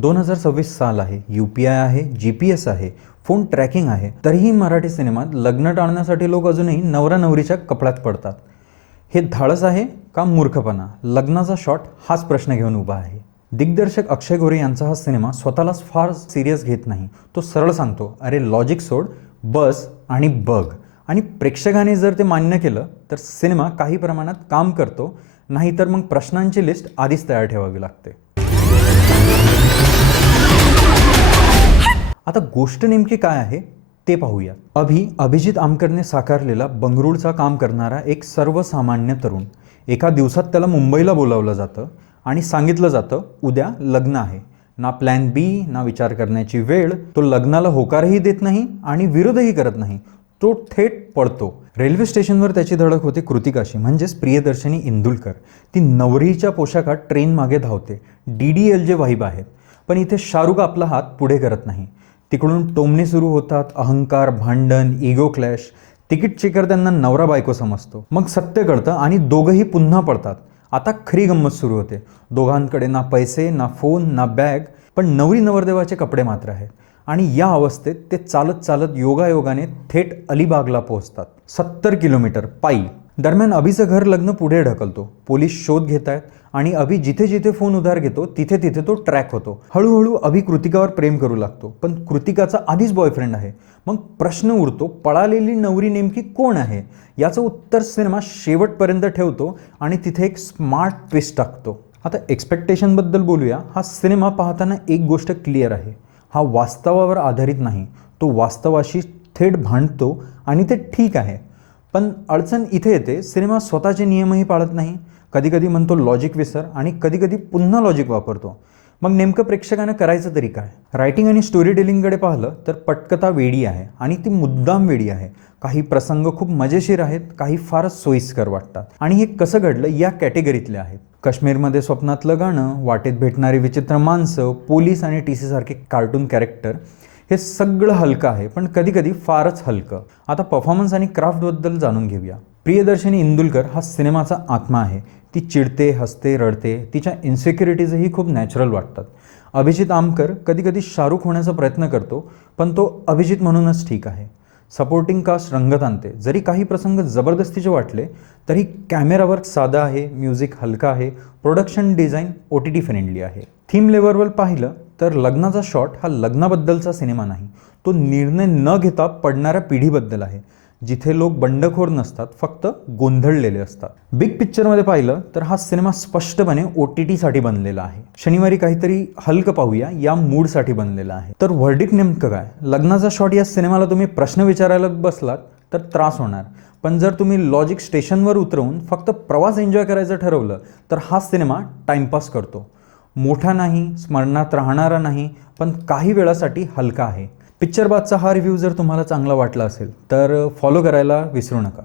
दोन हजार सव्वीस साल आहे यू पी आय आहे जी पी एस आहे फोन ट्रॅकिंग आहे तरीही मराठी सिनेमात लग्न टाळण्यासाठी लोक अजूनही नवरा नवरीच्या कपड्यात पडतात. हे धाडस आहे का मूर्खपणा? लग्नाचा शॉट हाच प्रश्न घेऊन उभा आहे. दिग्दर्शक अक्षय गोरे यांचा हा सिनेमा स्वतःलाच फार सिरियस घेत नाही. तो सरळ सांगतो अरे लॉजिक सोड बस आणि बघ. आणि प्रेक्षकाने जर ते मान्य केलं तर सिनेमा काही प्रमाणात काम करतो नाहीतर मग प्रश्नांची लिस्ट आधीच तयार ठेवावी लागते. आता गोष्ट नेमकी काय आहे ते पाहूया. अभि अभिजित आमकरने साकारलेला बंगरुळचा काम करणारा एक सर्वसामान्य तरुण. एका दिवसात त्याला मुंबईला बोलावलं जातं आणि सांगितलं जातं उद्या लग्न आहे. ना प्लॅन बी ना विचार करण्याची वेळ. तो लग्नाला होकारही देत नाही आणि विरोधही करत नाही. तो थेट पडतो रेल्वे स्टेशनवर त्याची धडक होते कृतिकाशी म्हणजेच प्रियदर्शनी इंदुलकर. ती नवरीच्या पोशाखात ट्रेन मागे धावते. डी डी एल जे वाहिब आहेत. पण इथे शाहरुख आपला हात पुढे करत नाही. तिकडून टोमणे सुरू होतात अहंकार भांडण इगो क्लॅश. तिकीट चेकर त्यांना नवरा बायको समजतो. मग सत्य कळतं आणि दोघंही पुन्हा पडतात. आता खरी गंमत सुरू होते. दोघांकडे ना पैसे ना फोन ना बॅग पण नवरी नवरदेवाचे कपडे मात्र आहेत. आणि या अवस्थेत ते चालत चालत योगायोगाने थेट अलिबागला पोहोचतात. सत्तर किलोमीटर पायी. दरम्यान अभिचं घर लग्न पुढे ढकलतो. पोलीस शोध घेत आहेत आणि अभि जिथे जिथे फोन उधार घेतो तिथे तिथे तो ट्रॅक होतो. हळूहळू अभि कृतिकावर प्रेम करू लागतो. पण कृतिकाचा आधीच बॉयफ्रेंड आहे. मग प्रश्न उरतो पळालेली नवरी नेमकी कोण आहे? याचं उत्तर सिनेमा शेवटपर्यंत ठेवतो आणि तिथे एक स्मार्ट ट्विस्ट टाकतो. आता एक्सपेक्टेशनबद्दल बोलूया. हा सिनेमा पाहताना एक गोष्ट क्लिअर आहे. हा वास्तवावर आधारित नाही. तो वास्तवाशी थेट भांडतो आणि ते ठीक आहे. पण अडचण इथे येते सिनेमा स्वतःचे नियमही पाळत नाही. कधी कधी म्हणतो लॉजिक विसर आणि कधी कधी पुन्हा लॉजिक वापरतो. मग नेमकं प्रेक्षकानं करायचं तरी काय? रायटिंग आणि स्टोरी टेलिंगकडे पाहिलं तर पटकथा वेडी आहे आणि ती मुद्दाम वेडी आहे. काही प्रसंग खूप मजेशीर आहेत काही फारच सोयीस्कर वाटतात. आणि हे कसं घडलं या कॅटेगरीतले आहेत काश्मीरमध्ये स्वप्नातलं गाणं वाटेत भेटणारी विचित्र माणसं पोलीस आणि टी सीसारखे कार्टून कॅरेक्टर हे सगळं हलकं आहे पण कधीकधी फारच हलकं. आता परफॉर्मन्स आणि क्राफ्टबद्दल जाणून घेऊया. प्रियदर्शनी इंदुलकर हा सिनेमाचा आत्मा आहे. ती चिडते हसते रडते तिच्या इन्सिक्युरिटीजही खूप नॅचरल वाटतात. अभिजित आमकर कधीकधी शाहरुख होण्याचा प्रयत्न करतो पण तो अभिजित म्हणूनच ठीक आहे. सपोर्टिंग कास्ट रंगत आणते. जरी काही प्रसंग जबरदस्तीचे वाटले तरी कॅमेरा वर्क साधा आहे म्युझिक हलका आहे production design O T T friendly आहे. थीम लेवलवर पाहिलं तर लग्नाचा शॉट हा लग्नाबद्दलचा सिनेमा नाही. तो निर्णय न घेता पडणाऱ्या पिढीबद्दल आहे. जिथे लोक बंडखोर नसतात फक्त गोंधळलेले असतात. बिग पिक्चरमध्ये पाहिलं तर हा सिनेमा स्पष्टपणे ओ टी टीसाठी बनलेला आहे. शनिवारी काहीतरी हलकं पाहूया या मूडसाठी बनलेला आहे. तर व्हर्डिक नेमकं काय? लग्नाचा शॉट या सिनेमाला तुम्ही प्रश्न विचारायला बसलात तर त्रास होणार. पण जर तुम्ही लॉजिक स्टेशनवर उतरवून फक्त प्रवास एन्जॉय करायचं ठरवलं तर हा सिनेमा टाइमपास करतो. मोठा नाही स्मरणात राहणारा नाही पण काही वेळासाठी हलका आहे. पिक्चरबादचा हा रिव्ह्यू जर तुम्हाला चांगला वाटला असेल तर फॉलो करायला विसरू नका.